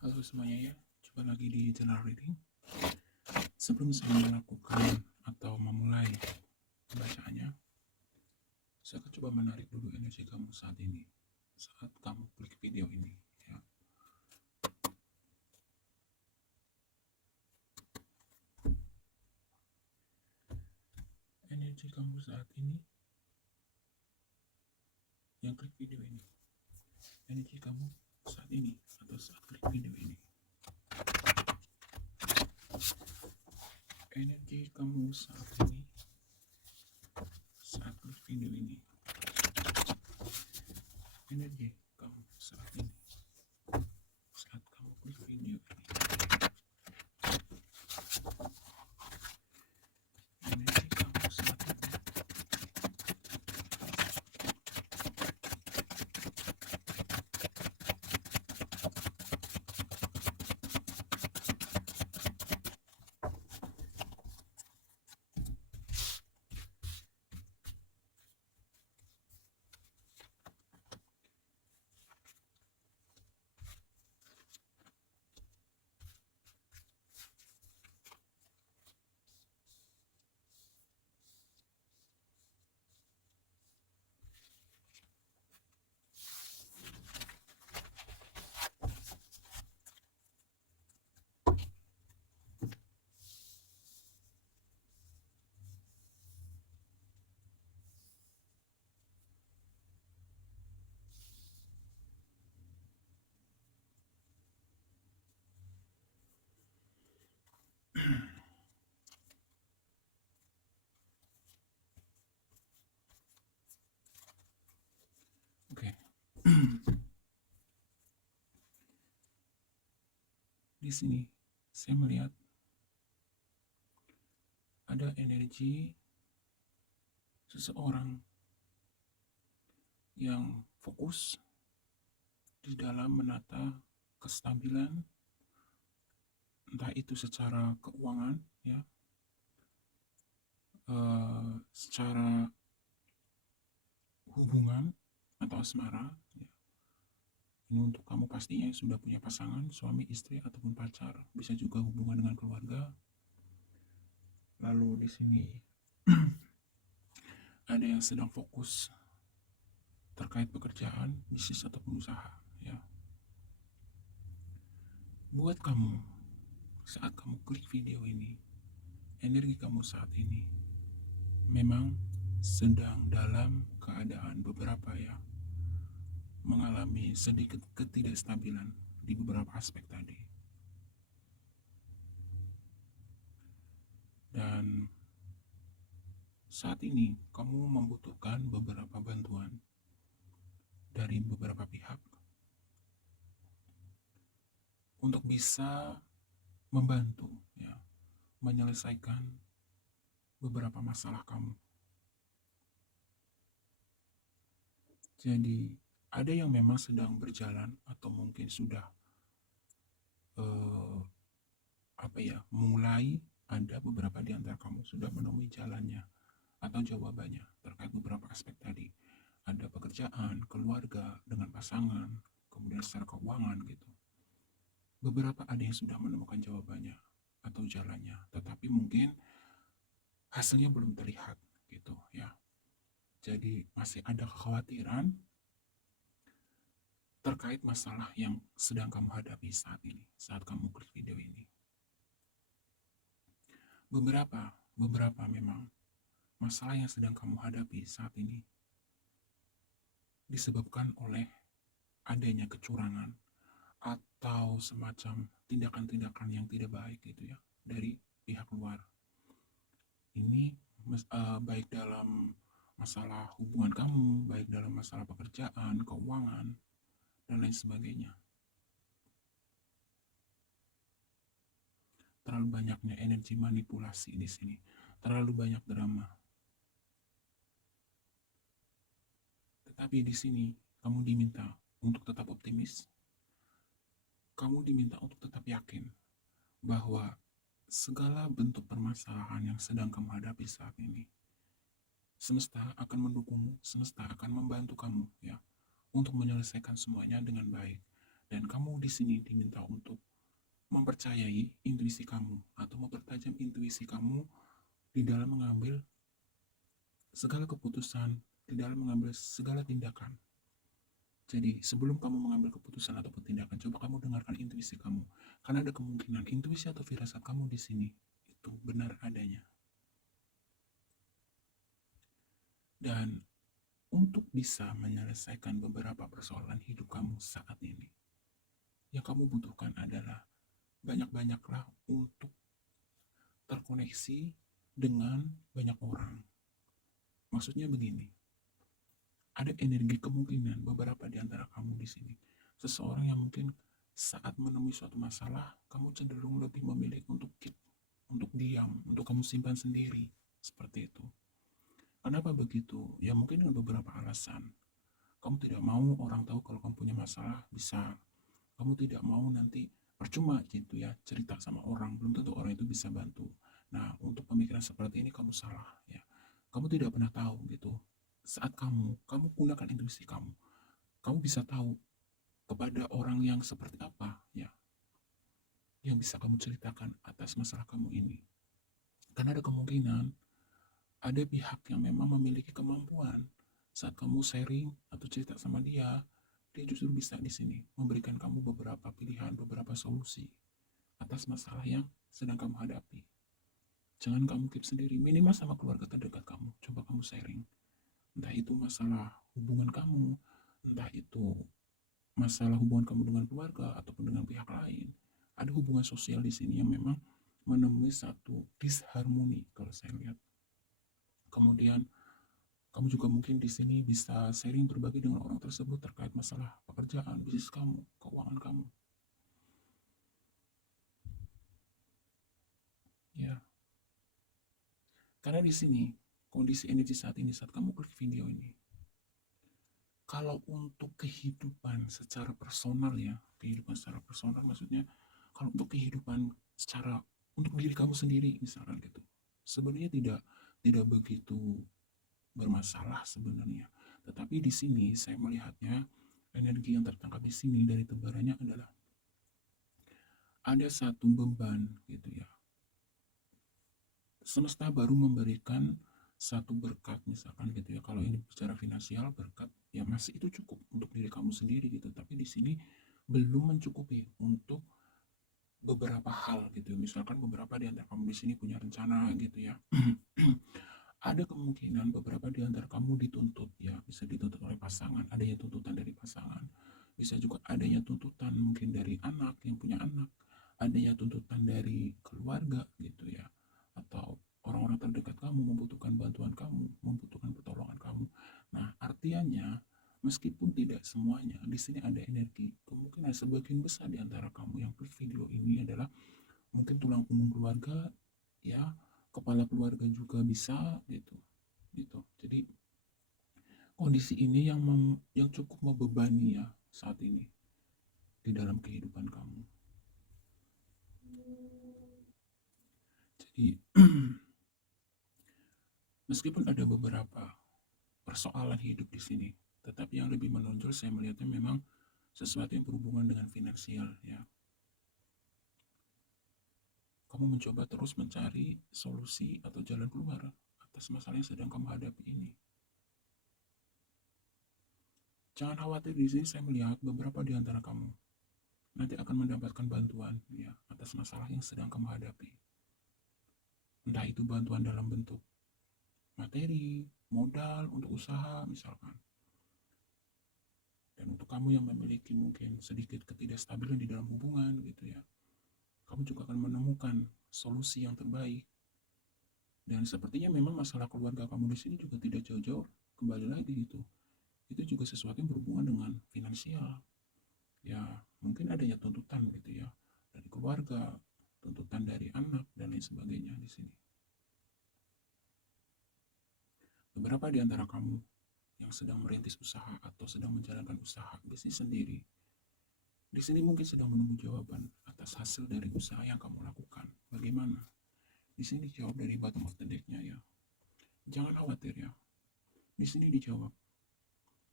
Halo semuanya ya, coba lagi di Journal Reading. Sebelum saya melakukan atau memulai bacaannya, saya akan coba menarik dulu energi kamu saat ini, saat kamu klik video ini. Ya. Energi kamu saat ini, yang klik video ini. Energi kamu saat ini atau saat klik video ini. Energi kamu saat ini, saat klik video ini. Energi kamu saat ini, saat kamu klik video ini. Energi kamu saat ini. Oke. Di sini saya melihat ada energi seseorang yang fokus di dalam menata kestabilan, entah itu secara keuangan, ya, secara hubungan atau asmara. Ya. Ini untuk kamu pastinya yang sudah punya pasangan, suami, istri, ataupun pacar. Bisa juga hubungan dengan keluarga. Lalu di sini ada yang sedang fokus terkait pekerjaan, bisnis, ataupun usaha. Ya. Buat kamu, saat kamu klik video ini, energi kamu saat ini memang sedang dalam keadaan beberapa ya, mengalami sedikit ketidakstabilan di beberapa aspek tadi. Dan saat ini kamu membutuhkan beberapa bantuan dari beberapa pihak untuk bisa membantu ya, menyelesaikan beberapa masalah kamu. Jadi ada yang memang sedang berjalan atau mungkin sudah mulai ada beberapa di antara kamu sudah menemui jalannya atau jawabannya terkait beberapa aspek tadi. Ada pekerjaan, keluarga, dengan pasangan, kemudian secara keuangan gitu. Beberapa ada yang sudah menemukan jawabannya atau jalannya, tetapi mungkin hasilnya belum terlihat gitu ya. Jadi masih ada kekhawatiran terkait masalah yang sedang kamu hadapi saat ini, saat kamu klik video ini. Beberapa memang masalah yang sedang kamu hadapi saat ini disebabkan oleh adanya kecurangan atau semacam tindakan-tindakan yang tidak baik gitu ya dari pihak luar. Ini baik dalam masalah hubungan kamu, baik dalam masalah pekerjaan, keuangan, dan lain sebagainya. Terlalu banyaknya energi manipulasi di sini, terlalu banyak drama. Tetapi di sini kamu diminta untuk tetap optimis. Kamu diminta untuk tetap yakin bahwa segala bentuk permasalahan yang sedang kamu hadapi saat ini, semesta akan mendukungmu, semesta akan membantu kamu ya untuk menyelesaikan semuanya dengan baik. Dan kamu di sini diminta untuk mempercayai intuisi kamu atau mempertajam intuisi kamu di dalam mengambil segala keputusan, di dalam mengambil segala tindakan. Jadi sebelum kamu mengambil keputusan ataupun tindakan, coba kamu dengarkan intuisi kamu. Karena ada kemungkinan intuisi atau firasat kamu di sini itu benar adanya. Dan untuk bisa menyelesaikan beberapa persoalan hidup kamu saat ini, yang kamu butuhkan adalah banyak-banyaklah untuk terkoneksi dengan banyak orang. Maksudnya begini, ada energi kemungkinan beberapa di antara kamu di sini. Seseorang yang mungkin saat menemui suatu masalah, kamu cenderung lebih memilih untuk keep, untuk diam, untuk kamu simpan sendiri. Seperti itu. Kenapa begitu? Ya mungkin dengan beberapa alasan. Kamu tidak mau orang tahu kalau kamu punya masalah, bisa. Kamu tidak mau nanti percuma gitu ya, cerita sama orang, belum tentu orang itu bisa bantu. Nah, untuk pemikiran seperti ini kamu salah ya. Kamu tidak pernah tahu gitu. Saat kamu gunakan intuisi kamu bisa tahu kepada orang yang seperti apa ya, yang bisa kamu ceritakan atas masalah kamu ini. Karena ada kemungkinan ada pihak yang memang memiliki kemampuan saat kamu sharing atau cerita sama dia justru bisa di sini memberikan kamu beberapa pilihan, beberapa solusi atas masalah yang sedang kamu hadapi. Jangan kamu keep sendiri, minimal sama keluarga terdekat kamu. Coba kamu sharing. Entah itu masalah hubungan kamu, entah itu masalah hubungan kamu dengan keluarga ataupun dengan pihak lain. Ada hubungan sosial di sini yang memang menemui satu disharmoni kalau saya lihat. Kemudian kamu juga mungkin di sini bisa sharing berbagi dengan orang tersebut terkait masalah pekerjaan, bisnis kamu, keuangan kamu. Ya. Karena di sini kondisi energi saat ini saat kamu klik video ini. Kalau untuk kehidupan secara personal ya, kehidupan secara personal maksudnya kalau untuk kehidupan secara untuk diri kamu sendiri misalkan gitu. Sebenarnya tidak begitu bermasalah sebenarnya. Tetapi di sini saya melihatnya energi yang tertangkap di sini dari tebarannya adalah ada satu beban gitu ya. Semesta baru memberikan satu berkat misalkan gitu ya. Kalau ini bicara finansial berkat ya masih itu cukup untuk diri kamu sendiri gitu. Tapi di sini belum mencukupi untuk beberapa hal gitu. Misalkan beberapa di antara kamu di sini punya rencana gitu ya. Ada kemungkinan beberapa di antara kamu dituntut ya, bisa dituntut oleh pasangan, adanya tuntutan dari pasangan. Bisa juga adanya tuntutan mungkin dari anak yang punya anak, adanya tuntutan dari keluarga gitu ya. Atau orang-orang terdekat kamu membutuhkan bantuan kamu, membutuhkan pertolongan kamu. Nah, artinya meskipun tidak semuanya, di sini ada energi. Kemungkinan sebagian besar di antara kamu yang klik video ini adalah mungkin tulang punggung keluarga ya, kepala keluarga juga bisa gitu. Jadi kondisi ini yang cukup membebani ya saat ini di dalam kehidupan kamu. Jadi meskipun ada beberapa persoalan hidup di sini, tetapi yang lebih menonjol saya melihatnya memang sesuatu yang berhubungan dengan finansial ya. Kamu mencoba terus mencari solusi atau jalan keluar atas masalah yang sedang kamu hadapi ini. Jangan khawatir, di sini saya melihat beberapa di antara kamu nanti akan mendapatkan bantuan ya atas masalah yang sedang kamu hadapi. Entah itu bantuan dalam bentuk materi, modal untuk usaha misalkan. Dan untuk kamu yang memiliki mungkin sedikit ketidakstabilan di dalam hubungan gitu ya, kamu juga akan menemukan solusi yang terbaik. Dan sepertinya memang masalah keluarga kamu di sini juga tidak jauh-jauh kembali lagi gitu. Itu juga sesuatu yang berhubungan dengan finansial. Ya, mungkin adanya tuntutan gitu ya dari keluarga, tuntutan dari anak dan lain sebagainya di sini. Beberapa di antara kamu yang sedang merintis usaha atau sedang menjalankan usaha bisnis sendiri, di sini mungkin sedang menunggu jawaban atas hasil dari usaha yang kamu lakukan. Bagaimana? Di sini dijawab dari bottom of the deck-nya ya. Jangan khawatir ya. Di sini dijawab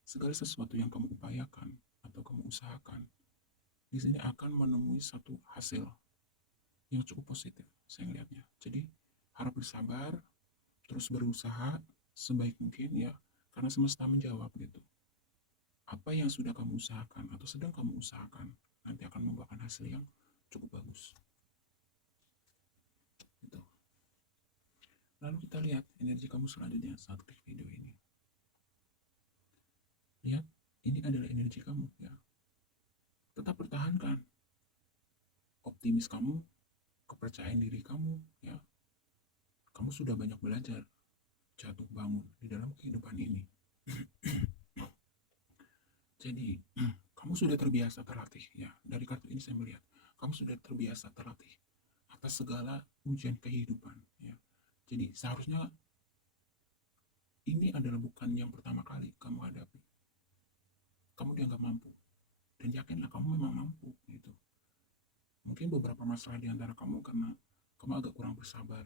segala sesuatu yang kamu upayakan atau kamu usahakan di sini akan menemui satu hasil yang cukup positif saya melihatnya. Jadi harap bersabar, terus berusaha sebaik mungkin ya, karena semesta menjawab gitu. Apa yang sudah kamu usahakan atau sedang kamu usahakan nanti akan membuahkan hasil yang cukup bagus. Gitu. Lalu kita lihat energi kamu selanjutnya saat klik video ini. Lihat, ini adalah energi kamu ya. Tetap pertahankan optimis kamu, kepercayaan diri kamu ya. Kamu sudah banyak belajar jatuh bangun di dalam kehidupan ini. Jadi, kamu sudah terbiasa terlatih ya. Dari kartu ini saya melihat, kamu sudah terbiasa terlatih atas segala ujian kehidupan ya. Jadi, seharusnya ini adalah bukan yang pertama kali kamu hadapi. Kamu dianggap mampu dan yakinlah kamu memang mampu gitu. Mungkin beberapa masalah di antara kamu karena kamu agak kurang bersabar.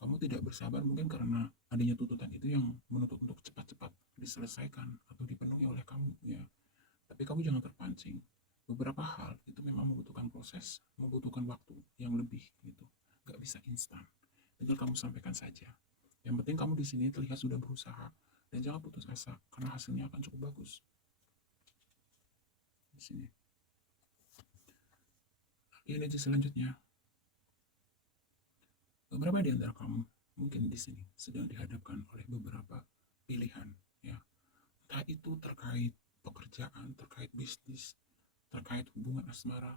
Kamu tidak bersabar mungkin karena adanya tuntutan itu yang menuntut untuk cepat-cepat diselesaikan atau dipenuhi oleh kamu ya. Tapi kamu jangan terpancing. Beberapa hal itu memang membutuhkan proses, membutuhkan waktu yang lebih gitu. Gak bisa instan. Tinggal kamu sampaikan saja. Yang penting kamu di sini terlihat sudah berusaha dan jangan putus asa karena hasilnya akan cukup bagus. Di sini. Energi selanjutnya. Beberapa di antara kamu mungkin di sini sedang dihadapkan oleh beberapa pilihan ya. Entah itu terkait pekerjaan, terkait bisnis, terkait hubungan asmara,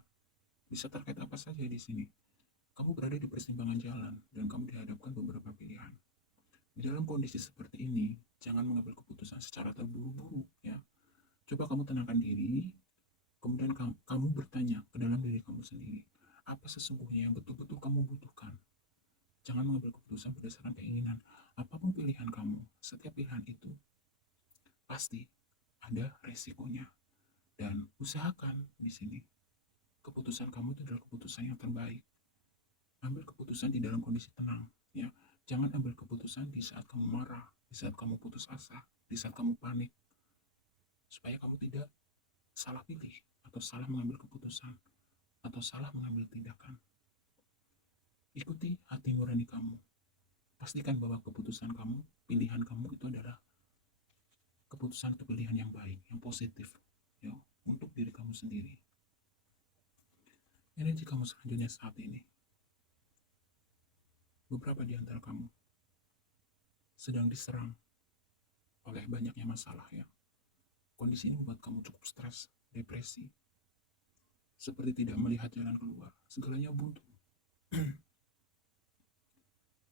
bisa terkait apa saja di sini. Kamu berada di persimpangan jalan dan kamu dihadapkan beberapa pilihan. Di dalam kondisi seperti ini, jangan mengambil keputusan secara terburu-buru ya. Coba kamu tenangkan diri, kemudian kamu bertanya ke dalam diri kamu sendiri, apa sesungguhnya yang betul-betul kamu butuhkan. Jangan mengambil keputusan berdasarkan keinginan. Apapun pilihan kamu, setiap pilihan itu pasti ada resikonya. Dan usahakan di sini keputusan kamu itu adalah keputusan yang terbaik. Ambil keputusan di dalam kondisi tenang, ya. Jangan ambil keputusan di saat kamu marah, di saat kamu putus asa, di saat kamu panik. Supaya kamu tidak salah pilih atau salah mengambil keputusan atau salah mengambil tindakan. Ikuti hati nurani kamu. Pastikan bahwa keputusan kamu, pilihan kamu itu adalah keputusan atau pilihan yang baik, yang positif, ya, untuk diri kamu sendiri. Energi kamu selanjutnya saat ini. Beberapa di antara kamu sedang diserang oleh banyaknya masalah ya. Kondisi ini membuat kamu cukup stres, depresi, seperti tidak melihat jalan keluar, segalanya buntu.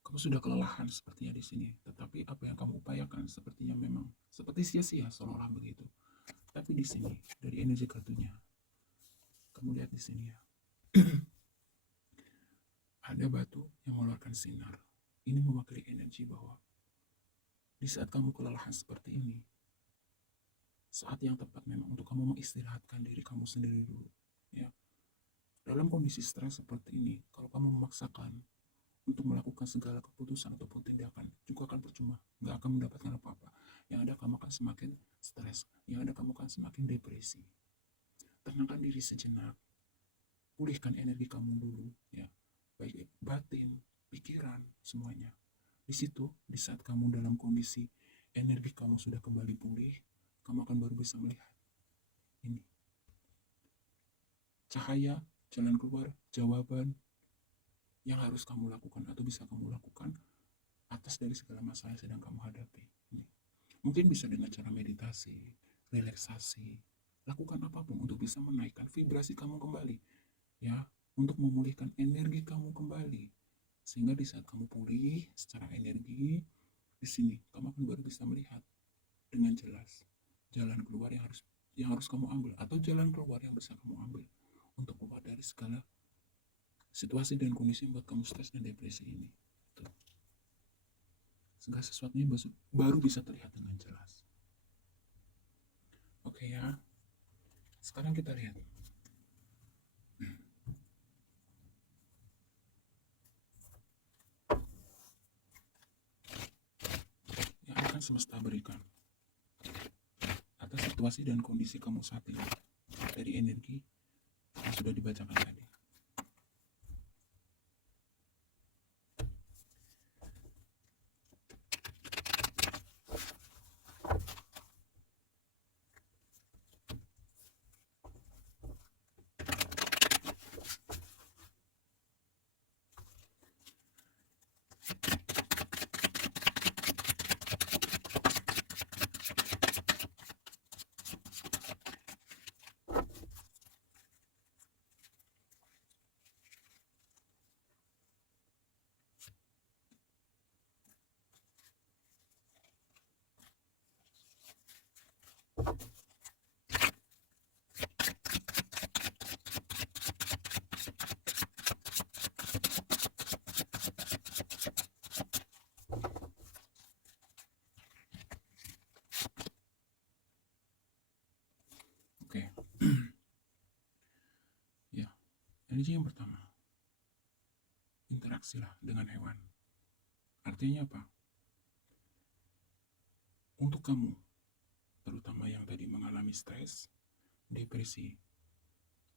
Kamu sudah kelelahan sepertinya di sini, tetapi apa yang kamu upayakan sepertinya memang seperti sia-sia seolah-olah begitu. Tapi di sini dari energi kartunya, kamu lihat di sini ya, ada batu yang mengeluarkan sinar. Ini mewakili energi bahwa di saat kamu kelelahan seperti ini, saat yang tepat memang untuk kamu mengistirahatkan diri kamu sendiri dulu. Ya, dalam kondisi stres seperti ini, kalau kamu memaksakan untuk melakukan segala keputusan ataupun tindakan juga akan percuma, nggak akan mendapatkan apa-apa. Yang ada kamu akan semakin stres, yang ada kamu akan semakin depresi. Tenangkan diri sejenak, pulihkan energi kamu dulu, ya, baik batin, pikiran, semuanya. Di situ, di saat kamu dalam kondisi energi kamu sudah kembali pulih, kamu akan baru bisa melihat ini cahaya, jalan keluar, jawaban yang harus kamu lakukan atau bisa kamu lakukan atas dari segala masalah yang sedang kamu hadapi. Mungkin bisa dengan cara meditasi, relaksasi, lakukan apapun untuk bisa menaikkan vibrasi kamu kembali, ya, untuk memulihkan energi kamu kembali, sehingga di saat kamu pulih secara energi, di sini kamu akan baru bisa melihat dengan jelas jalan keluar yang harus kamu ambil atau jalan keluar yang bisa kamu ambil untuk keluar dari segala situasi dan kondisi yang membuat kamu stres dan depresi ini. Tuh. Segala sesuatunya baru bisa terlihat dengan jelas. Oke ya. Sekarang kita lihat. Yang akan semesta berikan atas situasi dan kondisi kamu saat ini dari energi sudah dibacakan tadi. Oke. Ya, energi yang pertama, interaksilah dengan hewan. Artinya apa? Untuk kamu, terutama yang tadi mengalami stres, depresi,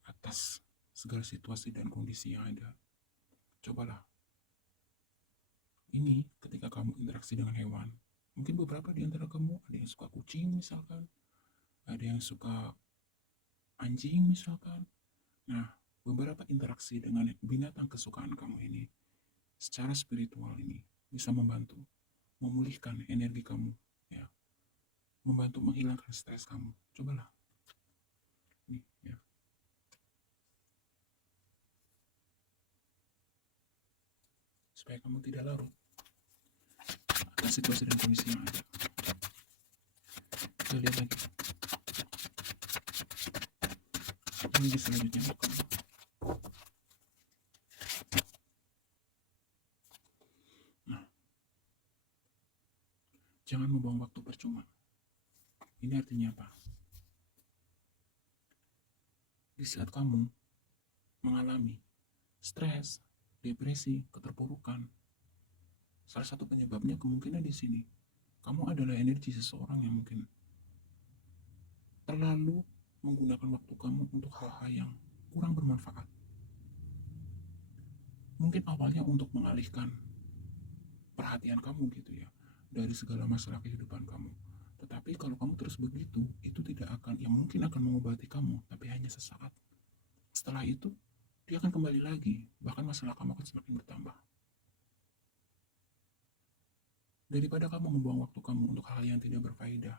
atas segala situasi dan kondisi yang ada, cobalah. Ini ketika kamu interaksi dengan hewan, mungkin beberapa di antara kamu ada yang suka kucing misalkan, ada yang suka anjing misalkan. Nah, beberapa interaksi dengan binatang kesukaan kamu ini, secara spiritual ini, bisa membantu memulihkan energi kamu, ya, membantu menghilangkan stres kamu. Cobalah. Nih, ya. Supaya kamu tidak larut atas situasi dan kondisi yang ada. Kita lihat lagi. Ini selanjutnya untuk kamu. Nah, jangan membuang waktu percuma. Ini artinya apa? Di saat kamu mengalami stres, depresi, keterpurukan, salah satu penyebabnya kemungkinan di sini. Kamu adalah energi seseorang yang mungkin terlalu menggunakan waktu kamu untuk hal-hal yang kurang bermanfaat. Mungkin awalnya untuk mengalihkan perhatian kamu gitu ya, dari segala masalah kehidupan kamu. Tetapi kalau kamu terus begitu, itu tidak akan, yang mungkin akan mengobati kamu, tapi hanya sesaat. Setelah itu, dia akan kembali lagi, bahkan masalah kamu akan semakin bertambah. Daripada kamu membuang waktu kamu untuk hal yang tidak berfaedah,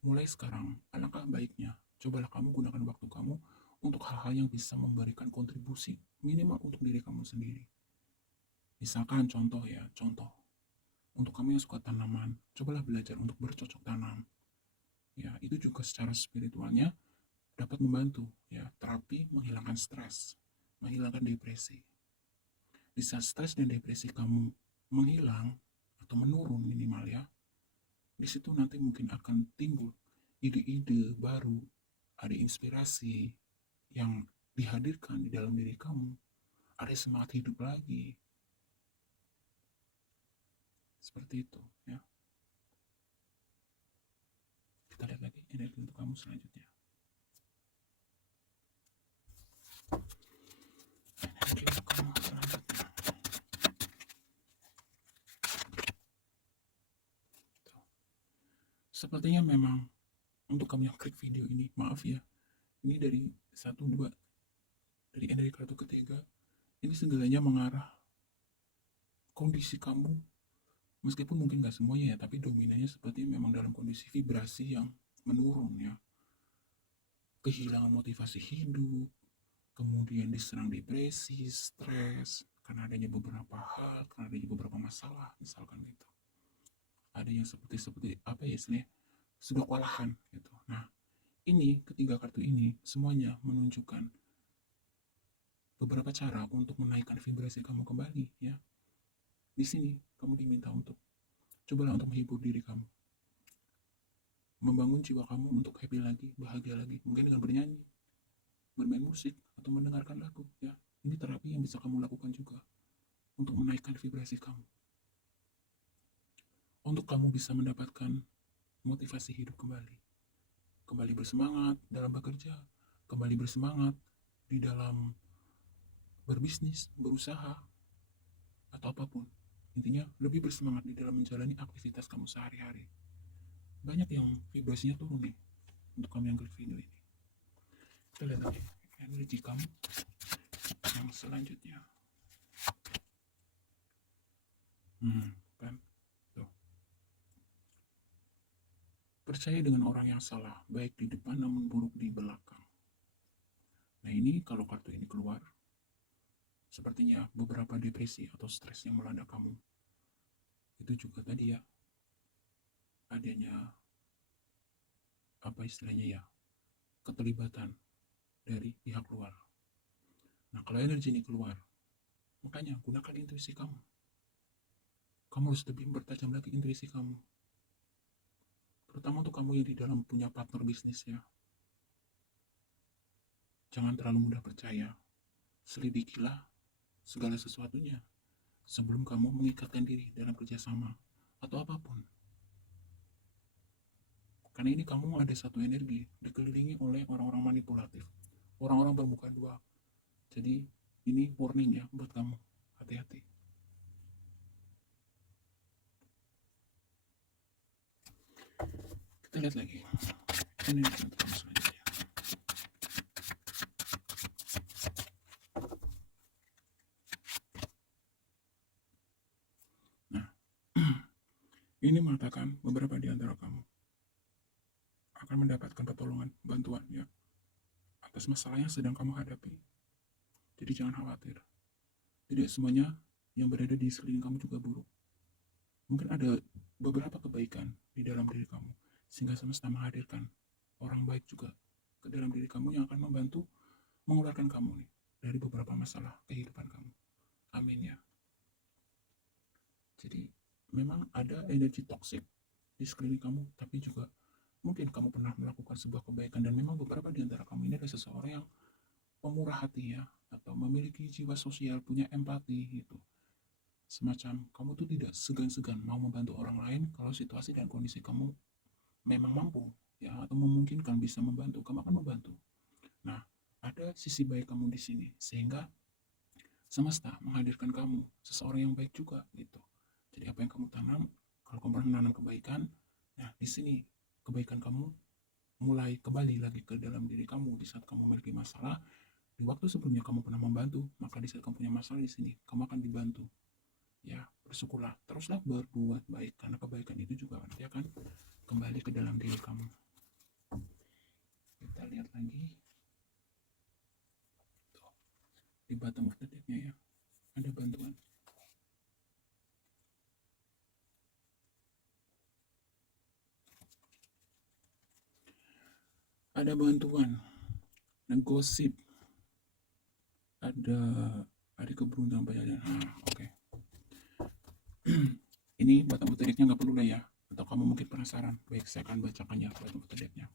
mulai sekarang, alangkah baiknya, cobalah kamu gunakan waktu kamu untuk hal-hal yang bisa memberikan kontribusi, minimal untuk diri kamu sendiri. Misalkan contoh ya, untuk kamu yang suka tanaman, cobalah belajar untuk bercocok tanam. Ya, itu juga secara spiritualnya dapat membantu ya, terapi menghilangkan stres, menghilangkan depresi. Di saat stres dan depresi kamu menghilang atau menurun minimal ya, di situ nanti mungkin akan timbul ide-ide baru, ada inspirasi yang dihadirkan di dalam diri kamu, ada semangat hidup lagi. Seperti itu ya. Kita lihat lagi energi untuk kamu selanjutnya. Energi untuk kamu selanjutnya. Sepertinya memang untuk kamu yang klik video ini, maaf ya, ini dari 1-2, dari energi kartu ketiga, ini segalanya mengarah kondisi kamu, meskipun mungkin gak semuanya ya, tapi dominannya seperti memang dalam kondisi vibrasi yang menurun ya. Kehilangan motivasi hidup, kemudian diserang depresi, stres, karena adanya beberapa hal, karena adanya beberapa masalah, misalkan gitu. Ada yang seperti apa ya istilahnya, sudah kewalahan gitu. Nah, ini ketiga kartu ini semuanya menunjukkan beberapa cara untuk menaikkan vibrasi kamu kembali ya. Di sini kamu diminta untuk cobalah untuk menghibur diri kamu, membangun jiwa kamu untuk happy lagi, bahagia lagi, mungkin dengan bernyanyi, bermain musik, atau mendengarkan lagu ya. Ini terapi yang bisa kamu lakukan juga untuk menaikkan vibrasi kamu, untuk kamu bisa mendapatkan motivasi hidup kembali bersemangat dalam bekerja, kembali bersemangat di dalam berbisnis, berusaha, atau apapun. Intinya lebih bersemangat di dalam menjalani aktivitas kamu sehari-hari. Banyak yang vibrasinya turun nih untuk kamu yang klik video ini. Kita lihat lagi energi kamu yang selanjutnya. Kan? Tuh. Percaya dengan orang yang salah, baik di depan namun buruk di belakang. Nah ini kalau kartu ini keluar, sepertinya beberapa depresi atau stres yang melanda kamu. Itu juga tadi ya, adanya apa istilahnya ya, keterlibatan dari pihak luar. Nah kalau energi ini keluar, makanya gunakan intuisi kamu. Kamu harus lebih bertajam lagi intuisi kamu. Terutama untuk kamu yang di dalam punya partner bisnis ya. Jangan terlalu mudah percaya. Selidikilah segala sesuatunya sebelum kamu mengikatkan diri dalam kerjasama atau apapun. Karena ini kamu ada satu energi dikelilingi oleh orang-orang manipulatif, orang-orang bermuka dua. Jadi ini warning ya buat kamu, hati-hati. Kita lihat lagi ini untuk kamu selanjutnya. Nah ini mengatakan beberapa di antara kamu akan mendapatkan pertolongan, bantuan ya atas masalah yang sedang kamu hadapi. Jadi jangan khawatir. Tidak semuanya yang berada di sekeliling kamu juga buruk. Mungkin ada beberapa kebaikan di dalam diri kamu, sehingga semesta menghadirkan orang baik juga ke dalam diri kamu yang akan membantu mengeluarkan kamu nih dari beberapa masalah kehidupan kamu. Amin ya. Jadi memang ada energi toksik di sekeliling kamu, tapi juga mungkin kamu pernah melakukan sebuah kebaikan dan memang beberapa di antara kamu ini adalah seseorang yang pemurah hati ya, atau memiliki jiwa sosial, punya empati gitu. Semacam kamu tuh tidak segan-segan mau membantu orang lain kalau situasi dan kondisi kamu memang mampu ya atau memungkinkan bisa membantu, kamu akan membantu. Nah, ada sisi baik kamu di sini sehingga semesta menghadirkan kamu seseorang yang baik juga gitu. Jadi apa yang kamu tanam, kalau kamu pernah menanam kebaikan, nah di sini kebaikan kamu mulai kembali lagi ke dalam diri kamu di saat kamu memiliki masalah. Di waktu sebelumnya kamu pernah membantu, maka di saat kamu punya masalah di sini, kamu akan dibantu. Ya, bersyukurlah, teruslah berbuat baik karena kebaikan itu juga nanti akan kembali ke dalam diri kamu. Kita lihat lagi. Tuh, di bottom of the deck-nya ya, ada bantuan. Ada bantuan, ada gosip, ada keberuntungan banyak. Oke. Ini bottom of the deck-nya nggak perlu lah ya, atau kamu mungkin penasaran. Baik, saya akan bacakannya bottom of the deck-nya.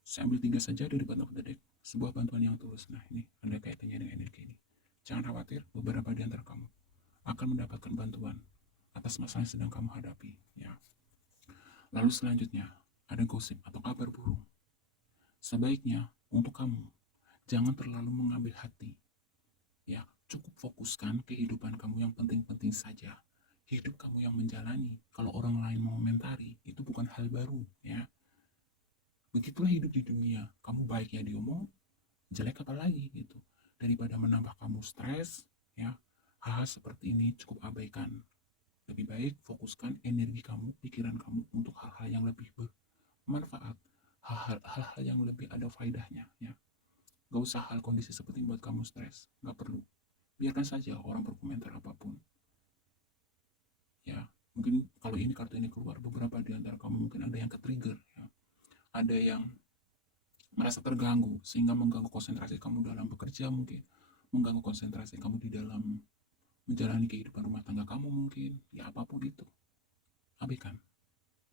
Saya ambil 3 saja dari bottom of the deck, sebuah bantuan yang tulus. Nah ini ada kaitannya dengan energi ini. Jangan khawatir, beberapa di antara kamu akan mendapatkan bantuan atas masalah yang sedang kamu hadapi ya. Lalu selanjutnya ada gosip atau kabar burung. Sebaiknya untuk kamu jangan terlalu mengambil hati ya, cukup fokuskan kehidupan kamu yang penting-penting saja. Hidup kamu yang menjalani, kalau orang lain mengomentari itu bukan hal baru ya. Begitulah hidup di dunia, kamu baik ya diomong, jelek apa lagi gitu. Daripada menambah kamu stres ya, hal-hal seperti ini cukup abaikan. Lebih baik fokuskan energi kamu, pikiran kamu untuk hal-hal yang lebih bermanfaat, hal-hal yang lebih ada faedahnya ya. Gak usah hal kondisi seperti ini buat kamu stres, gak perlu. Biarkan saja orang berkomentar apapun ya. Mungkin kalau ini kartu ini keluar, beberapa di antara kamu mungkin ada yang ke-trigger ya, ada yang merasa terganggu sehingga mengganggu konsentrasi kamu dalam bekerja, mungkin mengganggu konsentrasi kamu di dalam menjalani kehidupan rumah tangga kamu, mungkin ya apapun itu abaikan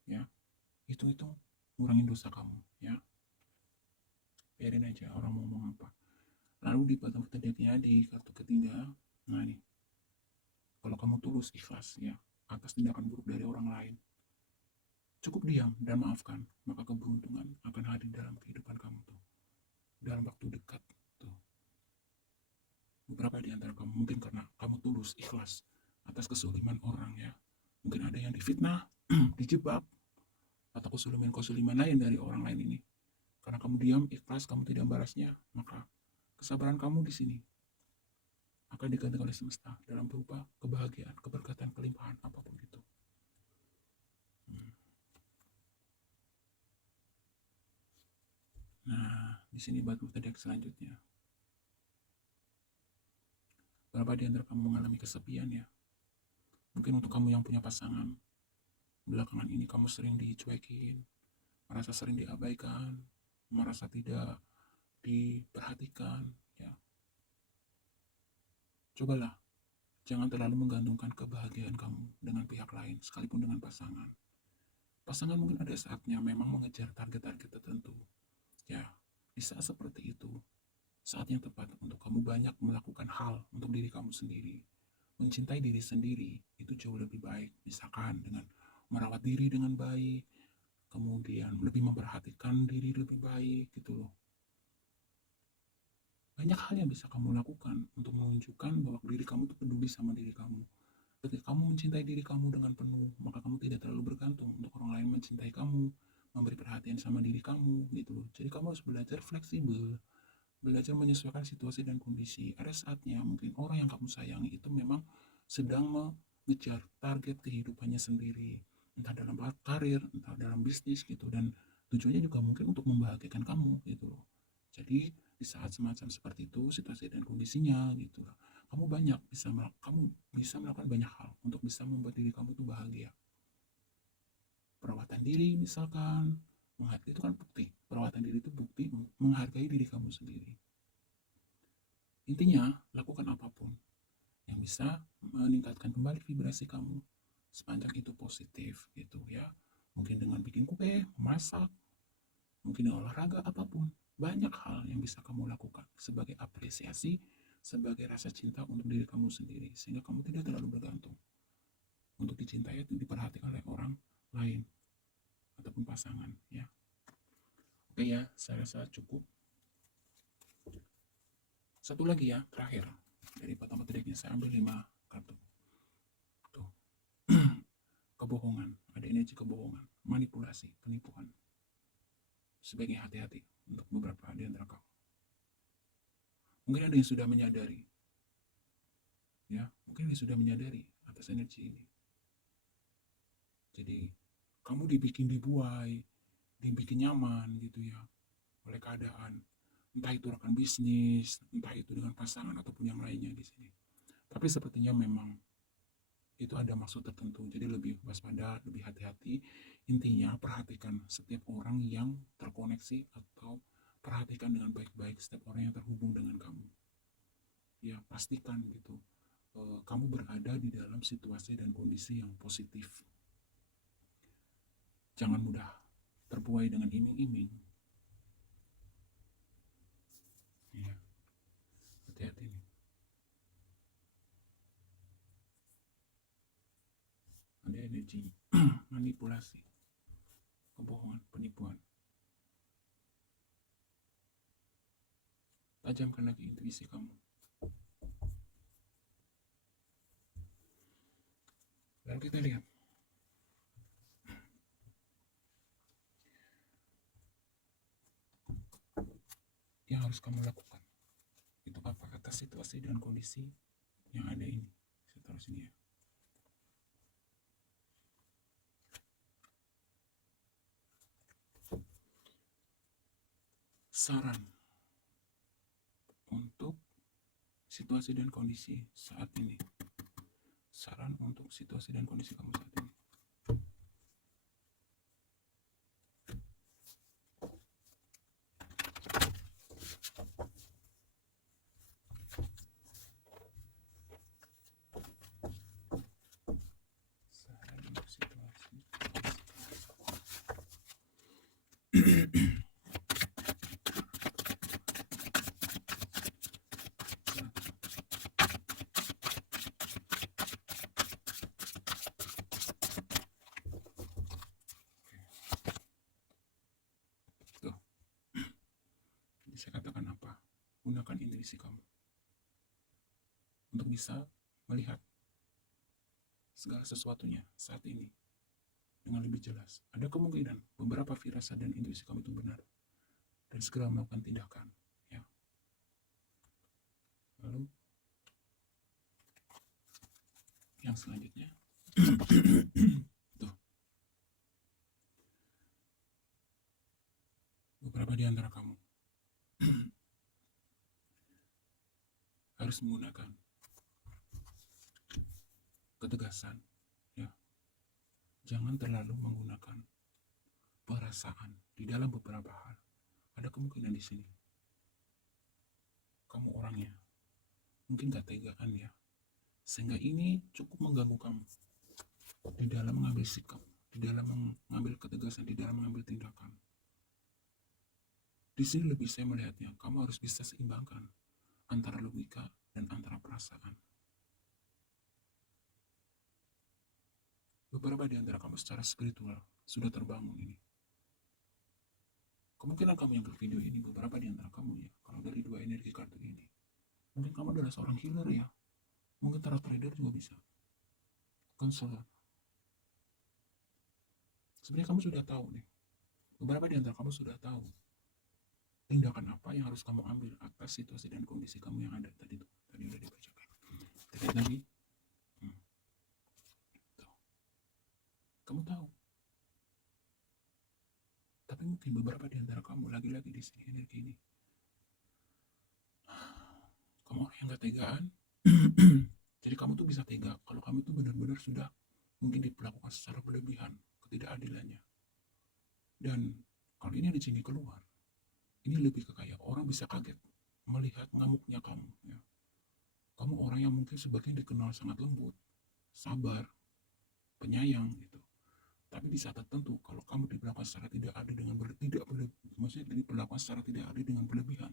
ya. Itu ngurangin dosa kamu ya, biarin aja orang mau ngomong apa. Lalu di bottom of the deck-nya di kartu ketiga, nah nih, kalau kamu tulus ikhlas ya atas tindakan buruk dari orang lain, cukup diam dan maafkan, maka keberuntungan akan hadir dalam kehidupan kamu tuh. dalam waktu dekat. Tuh, beberapa di antara kamu mungkin karena kamu tulus, ikhlas atas kesuliman orang ya. Mungkin ada yang difitnah, dijebak, atau kesuliman-kesuliman lain dari orang lain ini. Karena kamu diam, ikhlas, kamu tidak membalasnya, maka kesabaran kamu di sini akan diganti oleh semesta dalam berupa kebahagiaan, keberkatan, kelimpahan, apapun itu. Nah, di sini batu tedek selanjutnya. Berapa di antara kamu mengalami kesepian ya? Mungkin untuk kamu yang punya pasangan, belakangan ini kamu sering dicuekin, merasa sering diabaikan, merasa tidak diperhatikan, ya. Cobalah, jangan terlalu menggantungkan kebahagiaan kamu dengan pihak lain, sekalipun dengan pasangan. Pasangan mungkin ada saatnya memang mengejar target-target tertentu. Ya, di saat seperti itu, saat yang tepat untuk kamu banyak melakukan hal untuk diri kamu sendiri. Mencintai diri sendiri itu jauh lebih baik. Misalkan dengan merawat diri dengan baik, kemudian lebih memperhatikan diri lebih baik gitu loh. Banyak hal yang bisa kamu lakukan untuk menunjukkan bahwa diri kamu tuh peduli sama diri kamu. Ketika kamu mencintai diri kamu dengan penuh, maka kamu tidak terlalu bergantung untuk orang lain mencintai kamu, memberi perhatian sama diri kamu gitu loh. Jadi kamu harus belajar fleksibel, belajar menyesuaikan situasi dan kondisi. Ada saatnya mungkin orang yang kamu sayangi itu memang sedang mengejar target kehidupannya sendiri, entah dalam karir, entah dalam bisnis gitu, dan tujuannya juga mungkin untuk membahagiakan kamu gitu loh. Jadi di saat semacam seperti itu, situasi dan kondisinya gitu lah, kamu bisa melakukan banyak hal untuk bisa membuat diri kamu tuh bahagia. Perawatan diri misalkan, menghargai itu kan bukti. Perawatan diri itu bukti menghargai diri kamu sendiri. Intinya, lakukan apapun yang bisa meningkatkan kembali vibrasi kamu sepanjang itu positif gitu ya. Mungkin dengan bikin kue, memasak, mungkin dengan olahraga, apapun. Banyak hal yang bisa kamu lakukan sebagai apresiasi, sebagai rasa cinta untuk diri kamu sendiri, sehingga kamu tidak terlalu bergantung untuk dicintai atau diperhatikan oleh orang lain ataupun pasangan ya. Oke ya, saya rasa cukup. Satu lagi ya, terakhir. Dari pertama terdeknya saya ambil 5 kartu. Tuh. Kebohongan, ada energi kebohongan, manipulasi, penipuan. Sebaiknya hati-hati untuk beberapa di antara kamu. Mungkin ada yang sudah menyadari. Ya, mungkin dia sudah menyadari atas energi ini. Jadi, kamu dibuai, dibikin nyaman gitu ya, oleh keadaan. Entah itu rekan bisnis, entah itu dengan pasangan ataupun yang lainnya di sini. Tapi sepertinya memang itu ada maksud tertentu. Jadi lebih waspada, lebih hati-hati. Intinya perhatikan setiap orang yang terkoneksi atau perhatikan dengan baik-baik setiap orang yang terhubung dengan kamu. Ya, pastikan gitu. Kamu berada di dalam situasi dan kondisi yang positif. Jangan mudah terbuai dengan iming-iming. Ya, hati-hati nih. Ada energi manipulasi, kebohongan, penipuan. Tajamkan lagi intuisi kamu. Lalu kita lihat yang harus kamu lakukan. Itu apa kata situasi dan kondisi yang ada ini. Saya taruh sini ya. Saran untuk situasi dan kondisi saat ini. Saran untuk situasi dan kondisi kamu saat ini. Saran untuk situasi. menggunakan intuisi kamu untuk bisa melihat segala sesuatunya saat ini dengan lebih jelas. Ada kemungkinan beberapa firasat dan intuisi kamu itu benar dan segera melakukan tindakan. Ya. Lalu yang selanjutnya, tuh, beberapa di antara kamu harus menggunakan ketegasan. Ya, jangan terlalu menggunakan perasaan di dalam beberapa hal. Ada kemungkinan di sini kamu orangnya mungkin gak tegaan ya, sehingga ini cukup mengganggu kamu di dalam mengambil sikap, di dalam mengambil ketegasan, di dalam mengambil tindakan. Di sini lebih saya melihatnya, kamu harus bisa seimbangkan antara logika dan antara perasaan. Beberapa di antara kamu secara spiritual sudah terbangun ini. Kemungkinan kamu yang ke video ini, beberapa di antara kamu ya, kalau dari dua energi kartu ini, mungkin kamu adalah seorang healer ya, mungkin tarot trader juga bisa, konselor. Sebenarnya kamu sudah tahu nih, beberapa di antara kamu sudah tahu tindakan apa yang harus kamu ambil atas situasi dan kondisi kamu yang ada tadi tuh, tadi udah dibacakan. Terkait lagi, tuh. Kamu tahu. Tapi mungkin beberapa di antara kamu lagi-lagi di sini energi ini, kamu orang yang gak tegaan. Jadi kamu tuh bisa tega kalau kamu tuh benar-benar sudah mungkin diperlakukan secara berlebihan, ketidakadilannya. Dan kalau ini di sini keluar, ini lebih ke kayak orang bisa kaget melihat ngamuknya kamu. Ya. Kamu orang yang mungkin sebagian dikenal sangat lembut, sabar, penyayang gitu. Tapi di saat tertentu, kalau kamu diperlakukan secara tidak adil dengan maksudnya diperlakukan secara tidak adil dengan berlebihan,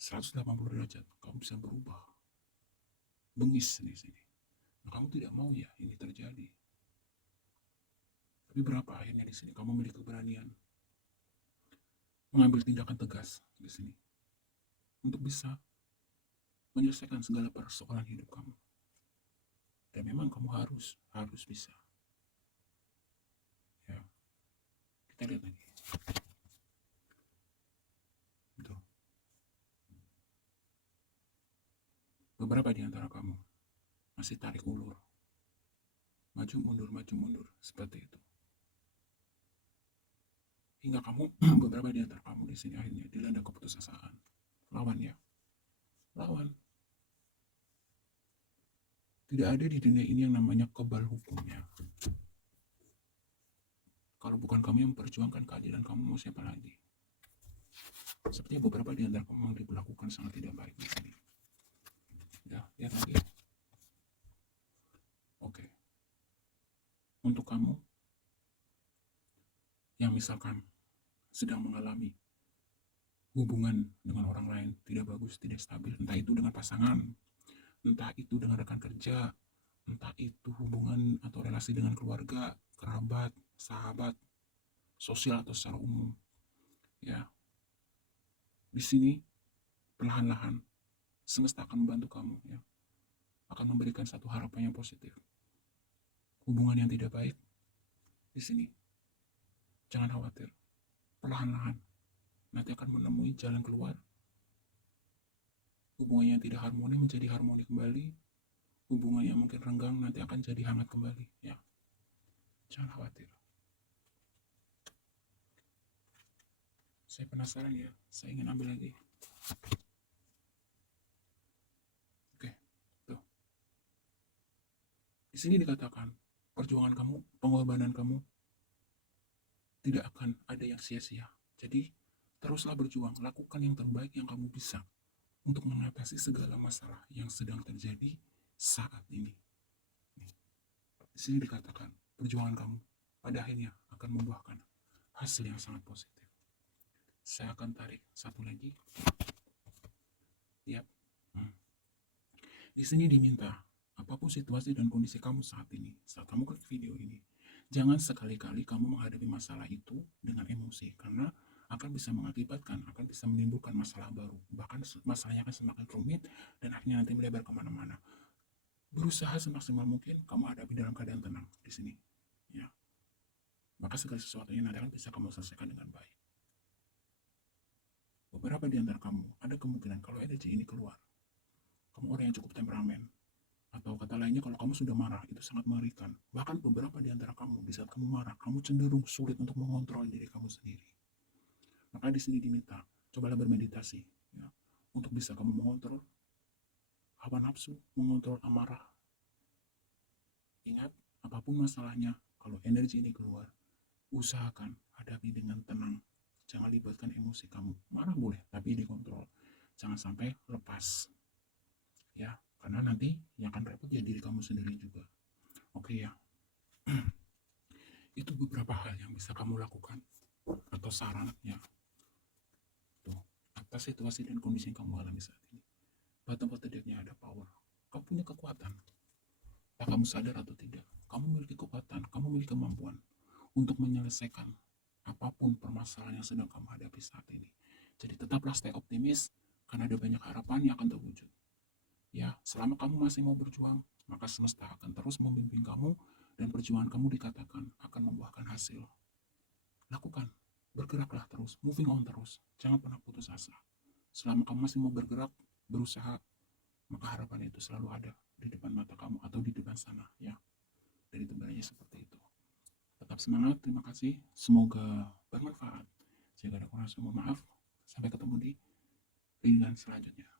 180 derajat, kamu bisa berubah, bengis di sini. Nah, kamu tidak mau ya ini terjadi. Tapi berapa akhirnya di sini kamu memiliki keberanian mengambil tindakan tegas di sini untuk bisa menyelesaikan segala persoalan hidup kamu. Dan memang kamu harus bisa. Ya, kita lihat lagi. Betul. Beberapa di antara kamu masih tarik ulur, maju mundur, seperti itu. Hingga kamu, beberapa di antara kamu di sini akhirnya dilanda keputusasaan. Lawan ya, lawan. Tidak ada di dunia ini yang namanya kebal hukumnya. Kalau bukan kamu yang memperjuangkan keadilan, kamu mau siapa lagi? Sepertinya beberapa di antara kamu yang diperlakukan sangat tidak baik di sini. Ya, lihat lagi. Oke. Untuk kamu yang misalkan sedang mengalami hubungan dengan orang lain tidak bagus, tidak stabil, entah itu dengan pasangan, entah itu dengan rekan kerja, entah itu hubungan atau relasi dengan keluarga, kerabat, sahabat, sosial atau secara umum. Ya, di sini perlahan-lahan semesta akan membantu kamu ya, akan memberikan satu harapan yang positif. Hubungan yang tidak baik di sini, jangan khawatir, perlahan-lahan nanti akan menemui jalan keluar. Hubungan yang tidak harmoni menjadi harmoni kembali, hubungan yang mungkin renggang nanti akan jadi hangat kembali ya, jangan khawatir. Saya penasaran ya, saya ingin ambil lagi. Oke, tuh. Di sini dikatakan perjuangan kamu, pengorbanan kamu tidak akan ada yang sia-sia. Jadi teruslah berjuang, lakukan yang terbaik yang kamu bisa untuk mengatasi segala masalah yang sedang terjadi saat ini. Di sini dikatakan perjuangan kamu pada akhirnya akan membuahkan hasil yang sangat positif. Saya akan tarik satu lagi. Yap. Di sini diminta apapun situasi dan kondisi kamu saat ini, saat kamu klik video ini, jangan sekali-kali kamu menghadapi masalah itu dengan emosi, karena akan bisa mengakibatkan, akan bisa menimbulkan masalah baru. Bahkan masalahnya akan semakin rumit dan akhirnya nanti melebar kemana-mana. Berusaha semaksimal mungkin kamu hadapi dalam keadaan tenang di sini. Ya, maka segala sesuatunya nanti akan bisa kamu selesaikan dengan baik. Beberapa di antara kamu ada kemungkinan kalau energi ini keluar, kamu orang yang cukup temperamen. Atau kata lainnya, kalau kamu sudah marah, itu sangat mengerikan. Bahkan beberapa di antara kamu, di saat kamu marah, kamu cenderung sulit untuk mengontrol diri kamu sendiri. Maka di sini diminta, cobalah bermeditasi, ya, untuk bisa kamu mengontrol hawa nafsu, mengontrol amarah. Ingat, apapun masalahnya, kalau energi ini keluar, usahakan hadapi dengan tenang. Jangan libatkan emosi kamu. Marah boleh, tapi dikontrol. Jangan sampai lepas. Ya, karena nanti yang akan repot ya diri kamu sendiri juga. Oke ya. Itu beberapa hal yang bisa kamu lakukan atau saran ya. Tuh, atas situasi dan kondisi yang kamu alami saat ini. Bottom of the deck-nya ada power. Kamu punya kekuatan. Entah kamu sadar atau tidak, kamu memiliki kekuatan, kamu memiliki kemampuan untuk menyelesaikan apapun permasalahan yang sedang kamu hadapi saat ini. Jadi tetaplah stay optimis, karena ada banyak harapan yang akan terwujud. Ya, selama kamu masih mau berjuang, maka semesta akan terus membimbing kamu dan perjuangan kamu dikatakan akan membuahkan hasil. Lakukan, bergeraklah terus, moving on terus, jangan pernah putus asa. Selama kamu masih mau bergerak, berusaha, maka harapan itu selalu ada di depan mata kamu atau di depan sana ya. Dan itu benarnya seperti itu. Tetap semangat, terima kasih, semoga bermanfaat. Jika ada kurang, mohon maaf. Sampai ketemu di readingan selanjutnya.